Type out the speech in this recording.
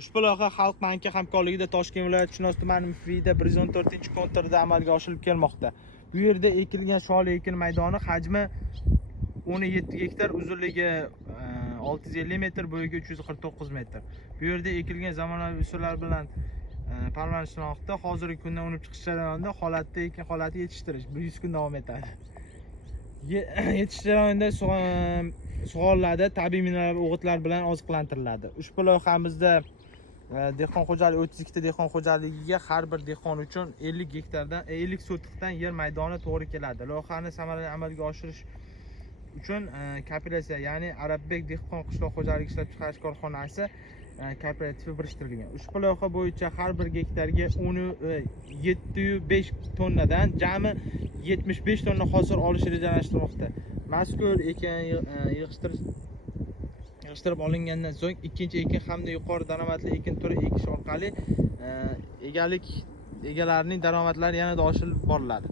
Ushbu loyiha Xalq banki hamkorligida Toshkent viloyati Chinoz tumani Mufida 114-kontirda amalga oshirib kelmoqda. Bu yerda ekilgan sholi ekin maydoni hajmi 17 gektar, uzunligi 650 metr, bo'yiga 349 metr. Bu yerda ekilgan zamonaviy usullar bilan parvarishlanmoqda. Hozirgi kunda unib chiqish jarayonida ekin holati yetishtirish 100 kun davom etadi. Yetish jarayonida sug'oriladi, tabiiy mineral o'g'itlar bilan oziqlantiriladi. Ushbu loyihamizda dehqon xo'jaligi 32 ta dehqon xo'jaligiga har bir dehqon uchun 50 gektardan 50 sotikdan yer maydoni to'g'ri keladi. Loyihani samarali amalga oshirish uchun kooperatsiya, ya'ni Arabbek dehqon qishloq xo'jaligi ishlab chiqarish korxonasi kooperativi biriktirilgan. Ushbu loyiha bo'yicha har bir gektarga 705 tonnadan jami 75 tonna hosil olish rejalashtirilmoqda. Mazkur ekin yig'ishtirib olingandan so'ng ikkinchi ekin hamda yuqori daromadli ekin turi ekish orqali egalarining daromadlari yanada oshirib boriladi.